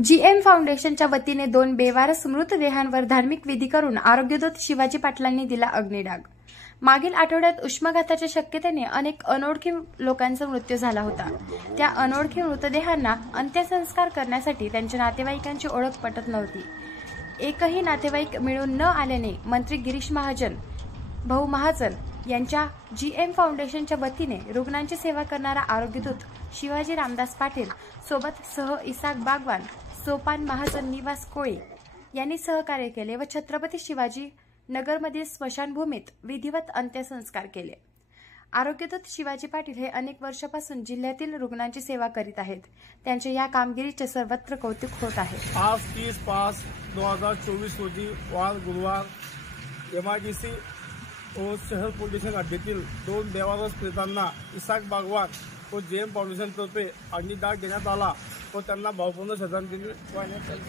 GM फाउंडेशनच्या वतीने 2 बेवारस मृतदेहांवर धार्मिक विधी करून आरोग्यदूत शिवाजी पाटलांनी दिला अग्निडाग। मागील आठवड्यात उष्माघाताच्या शक्यतेने अनेक अनोळखी लोकांचा मृत्यू झाला होता। त्या अनोळखी मृतदेहांना अंत्यसंस्कार करण्यासाठी त्यांच्या नातेवाईकांची ओळख पटत नव्हती। एकही नातेवाईक मिळून न आल्याने मंत्री गिरीश महाजन, भाऊ महाजन यांच्या जीएम फाउंडेशनच्या वतीने रुग्णांची सेवा करणारा आरोग्यदूत शिवाजी रामदास पाटील सोबत इसाक बागवान, सोपान महाजन, निवास कोळी यांनी सहकार्य केले व छत्रपती शिवाजी नगरमधील स्मशानभूमीत विधिवत अंत्यसंस्कार केले। आरोग्यदूत शिवाजी पाटील हे अनेक वर्षापासून जिल्ह्यातील रुग्णांची सेवा करीत आहेत। त्यांच्या या कामगिरीचे सर्वत्र कौतुक होत आहे। आज 30/5/2024 रोजी वार गुरुवार एमआयडीसी व शहर पोलीस स्टेशन हद्दीतील 2 बेवारस प्रेतांना इसाक बागवान व जीएम फाउंडेशन तर्फे अग्निदाह देण्यात आला व त्यांना भावपूर्ण श्रद्धांजली वाहण्यात आली।